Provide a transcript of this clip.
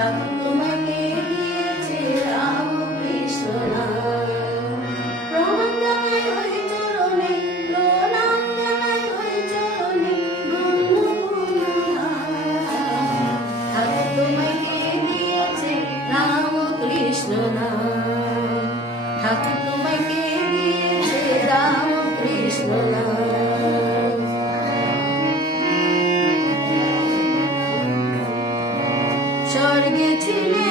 ঠাকুর তোমাকে দিয়েছে রাম কৃষ্ণ নাম। প্রণাম জানাই ওই চরণে, প্রণাম জানাই ওই চরণে, ব্রহ্মপূর্ণ ধাম। ঠাকুর তোমাকে দিয়েছে রাম কৃষ্ণ নাম। ঠাকুর তোমাকে দিয়েছে রাম কৃষ্ণ নাম। স্বর্গে ছিলে